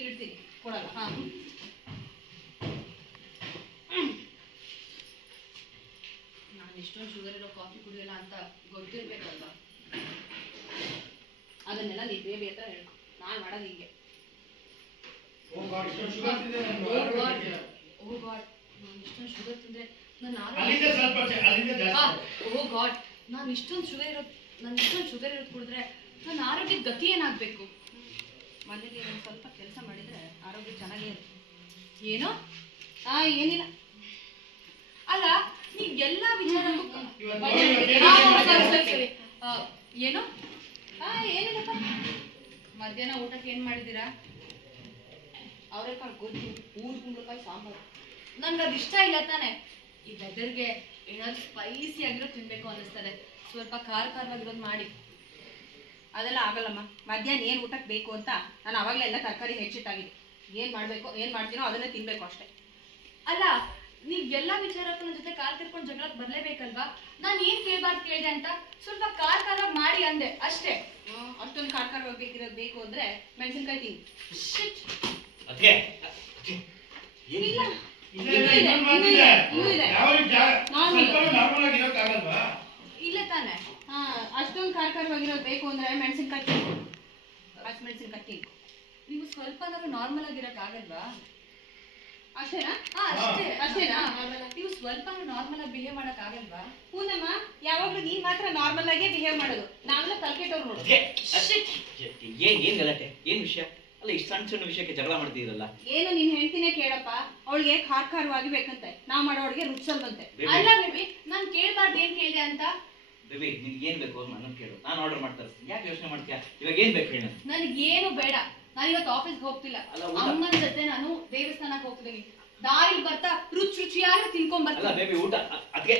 ಇಡ್ತೀನಿ ಕೊಡಲ್ಲ. ನಾನು ಇಷ್ಟೊಂದು ಶುಗರ್ ಇರೋ ಕಾಫಿ ಕುಡಿಯಲ್ಲ ಅಂತ ಗೊತ್ತಿರ್ಬೇಕಲ್ವಾ? ಅದನ್ನೆಲ್ಲ ನೀ ಬೇಬಿ ಹತ್ರ ಹೇಳು. ನಾನು ಮಾಡೋದು ಹೀಗೆ. ಓ ಗಾಡ್, ನಾನು ಇಷ್ಟೊಂದು ಶುಗರ್ ತಿಂದ್ರೆ ನನ್ನ ಆರೋಗ್ಯ ಓ ಗಾಡ್, ನಾನು ಇಷ್ಟೊಂದು ಶುಗರ್ ಇರೋದು ಕುಡಿದ್ರೆ ನನ್ನ ಆರೋಗ್ಯದ ಗತಿ ಏನಾಗಬೇಕು? ಮನೆಗೆ ಒಂದು ಸ್ವಲ್ಪ ಕೆಲಸ ಮಾಡಿದ್ರೆ ಆರೋಗ್ಯ ಚೆನ್ನಾಗೇ ಇರುತ್ತೆ. ಏನೋ ಏನಿಲ್ಲ ಅಲ್ಲ, ನೀವು ಎಲ್ಲ ವಿಚಾರಕ್ಕೂ ಸರಿ ಏನೋ ಏನಿಲ್ಲಪ್ಪ. ಮಧ್ಯಾಹ್ನ ಊಟಕ್ಕೆ ಏನು ಮಾಡಿದ್ದೀರಾ? ಅವರೆಕಾಳು ಗೊಜ್ಜು, ಕುಂಬಳಕಾಯಿ ಸಾಂಬಾರು. ನನ್ಗೆ ಅದು ಇಷ್ಟ ಇಲ್ಲ ತಾನೆ. ಈ ವೆದರ್ಗೆ ಏನಾದ್ರು ಸ್ಪೈಸಿ ಆಗಿರೋ ತಿನ್ಬೇಕು ಅನ್ನಿಸ್ತದೆ. ಸ್ವಲ್ಪ ಖಾರವಾಗಿರೋದು ಮಾಡಿ. ಅದೆಲ್ಲ ಆಗಲ್ಲಮ್ಮ. ಮಧ್ಯಾಹ್ನ ಏನು ಊಟಕ್ಕೆ ಬೇಕು ಅಂತ ನಾನು ಅವಾಗಲೇ ಎಲ್ಲ ತರಕಾರಿ ಹೆಚ್ಚಿಟ್ಟಾಗಿದೆ. ಏನು ಮಾಡಬೇಕು, ಏನು ಮಾಡ್ತೀನೋ ಅದನ್ನೇ ತಿನ್ಬೇಕು ಅಷ್ಟೇ. ಅಲ್ಲ, ನೀವು ಎಲ್ಲ ವಿಚಾರಕ್ಕೂ ನನ್ನ ಜೊತೆ ಕಾರ್ ತಿರ್ಕೊಂಡು ಜಗಳಕ್ಕೆ ಬರಲೇಬೇಕಲ್ವಾ? ನಾನು ಏನು ಕೇಳಬಾರ್ದು ಕೇಳಿದೆ ಅಂತ ಸ್ವಲ್ಪ ಖಾರವಾಗಿ ಮಾಡಿ ಅಂದೆ ಅಷ್ಟೇ. ಅಷ್ಟೊಂದು ಖಾರವಾಗಿ ಬೇಕು ಅಂದ್ರೆ ಮೆಣಸಿನ್ಕಾಯಿ ತಿನ್ನಿ. ಇಲ್ಲ ತಾನೆ. ಅಷ್ಟೊಂದು ಖಾರವಾಗಿರೋದು ಬೇಕು ಅಂದ್ರೆ ಮೆಣಸಿನ್ಕಾಯಿ ತಿನ್ನಿ. ಮೆಣಸಿನ್ಕಾಯಿ ತಿನ್ನಿ. ನೀವು ಸ್ವಲ್ಪ ನಾರ್ಮಲ್ ಆಗಿರಕ್ ಆಗಲ್ವಾ? ಅಷ್ಟೇನಾ? ಅಷ್ಟೇನಾ? ನೀವು ಸ್ವಲ್ಪ ನಾರ್ಮಲ್ ಆಗಿ ಬಿಹೇವ್ ಮಾಡಕ್ ಆಗಲ್ವಾ? ಹೂನಮ್ಮ, ಯಾವಾಗ್ಲೂ ನೀನ್ ಮಾತ್ರ ನಾರ್ಮಲ್ ಆಗೇ ಬಿಹೇವ್ ಮಾಡೋದು. ನಾವೆಲ್ಲ ತಲೆಕೆಟ್ಟವ್ರು ನೋಡು. ಏನ್ ಗಲಾಟೆ, ಏನ್ ವಿಷಯ? ಅಲ್ಲ, ಇಷ್ಟು ಸಣ್ಣ ಸಣ್ಣ ವಿಷಯಕ್ಕೆ ಜಗಳ ಮಾಡ್ತಿರಲ್ಲ. ಏನು ನಿನ್ ಹೆಂಡ್ತಿನೇ ಕೇಳಪ್ಪ. ಅವಳಿಗೆ ಖಾರವಾಗಿ ಬೇಕಂತೆ, ನಾವ್ ಮಾಡೋ ಅಡುಗೆ ರುಚಿಸಲ್ ಬಂತೆ. ಅಲ್ಲ ಬೇಬಿ, ನಾನ್ ಕೇಳ್ಬಾರ್ದು ಏನ್ ಕೇಳಿದೆ ಅಂತ. ಬೇಬಿ, ನಿನ್ಗೆ ಏನ್ ಬೇಕು ನನ್ನ ಕೇಳು, ನಾನು ಆರ್ಡರ್ ಮಾಡ್ತಾ ಇರ್ತೀನಿ. ಯಾಕೆ ಯೋಚನೆ ಮಾಡ್ತೀಯಾ? ಇವಾಗ ಏನ್ ಬೇಕು ಹೇಳ. ನನಗೇನು ಬೇಡ. ನಾನು ಇವತ್ತು ಆಫೀಸ್ಗೆ ಹೋಗ್ತಿಲ್ಲ. ಅಮ್ಮನ ಜೊತೆ ನಾನು ದೇವಸ್ಥಾನಕ್ಕೆ ಹೋಗ್ತೀನಿ. ದಾರಿ ಬರ್ತಾ ರುಚಿಯಾಗಿ ತಿನ್ಕೊಂಡ್ ಬರ್ತೀನಿ. ಅಲ್ಲ ಬೇಬಿ, ಊಟ ಅದಕ್ಕೆ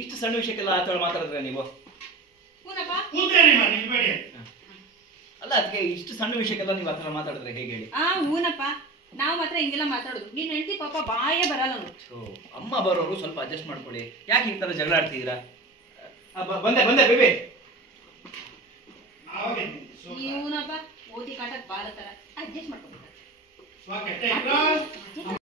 ಇಷ್ಟು ಸಣ್ಣ ವಿಷಯಕ್ಕೆಲ್ಲ ಆತರ ಮಾತಾಡಿದ್ರೆ ನೀವು? ಅಲ್ಲ, ಅದಕ್ಕೆ ಇಷ್ಟು ಸಣ್ಣ ವಿಷಯಕ್ಕೆಲ್ಲ ನೀವು ಆತರ ಮಾತಾಡಿದ್ರೆ ಹೇಗೆ ಹೇಳಿ? ಹೂನಪ್ಪ, ನಾವು ಮಾತ್ರ ಹಿಂಗೆಲ್ಲ ಮಾತಾಡೋದು. ನೀನ್ ಹೆಂಡತಿ ಪಾಪ ಬಾಯೇ ಬರಲ್ಲ ನೋಡು. ಅಮ್ಮ ಬರೋರು ಸ್ವಲ್ಪ ಅಡ್ಜಸ್ಟ್ ಮಾಡ್ಕೊಳ್ಳಿ. ಯಾಕೆ ಈ ತರ ಜಗಳ ಆಡ್ತಿದ್ದೀರಾ? ಬಂದೆ ಬೇಬಿ. ಇವನಪ್ಪ ಓದಿ ಕಾಟಕ್ ಬಾಲ ತರ ಅಡ್ಜಸ್ಟ್ ಮಾಡ್ಕೊಬೇಕು.